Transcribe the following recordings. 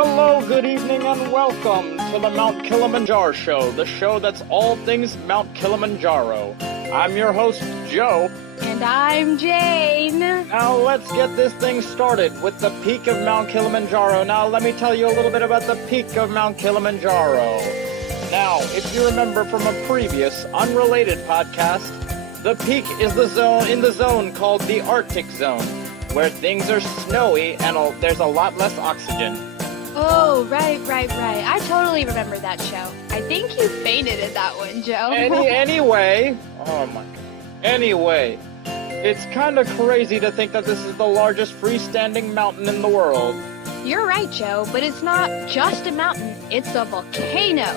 Hello, good evening, and welcome to the Mount Kilimanjaro Show, the show that's all things Mount Kilimanjaro. I'm your host, Joe. And I'm Jane. Now let's get this thing started with the peak of Mount Kilimanjaro. Now let me tell you a little bit about the peak of Mount Kilimanjaro. Now, if you remember from a previous, unrelated podcast, the peak is the zone called the Arctic Zone, where things are snowy and there's a lot less oxygen. Oh, right. I totally remember that show. I think you fainted at that one, Joe. Anyway, it's kind of crazy to think that this is the largest freestanding mountain in the world. You're right, Joe, but it's not just a mountain, it's a volcano.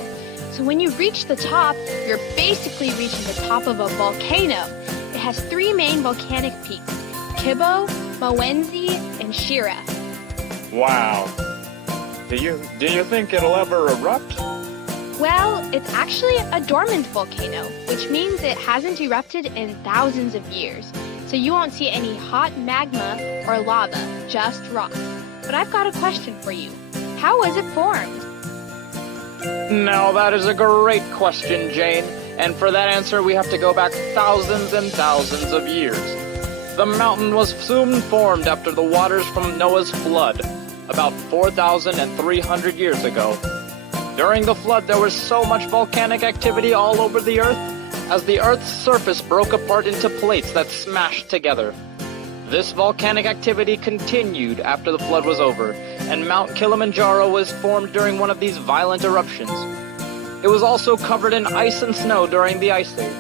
So when you reach the top, you're basically reaching the top of a volcano. It has three main volcanic peaks: Kibo, Mawenzi, and Shira. Wow. Do you think it'll ever erupt? Well, it's actually a dormant volcano, which means it hasn't erupted in thousands of years. So you won't see any hot magma or lava, just rock. But I've got a question for you. How was it formed? Now that is a great question, Jane. And for that answer, we have to go back thousands and thousands of years. The mountain was soon formed after the waters from Noah's flood, about 4,300 years ago. During the flood, there was so much volcanic activity all over the Earth, as the Earth's surface broke apart into plates that smashed together. This volcanic activity continued after the flood was over, and Mount Kilimanjaro was formed during one of these violent eruptions. It was also covered in ice and snow during the Ice Age.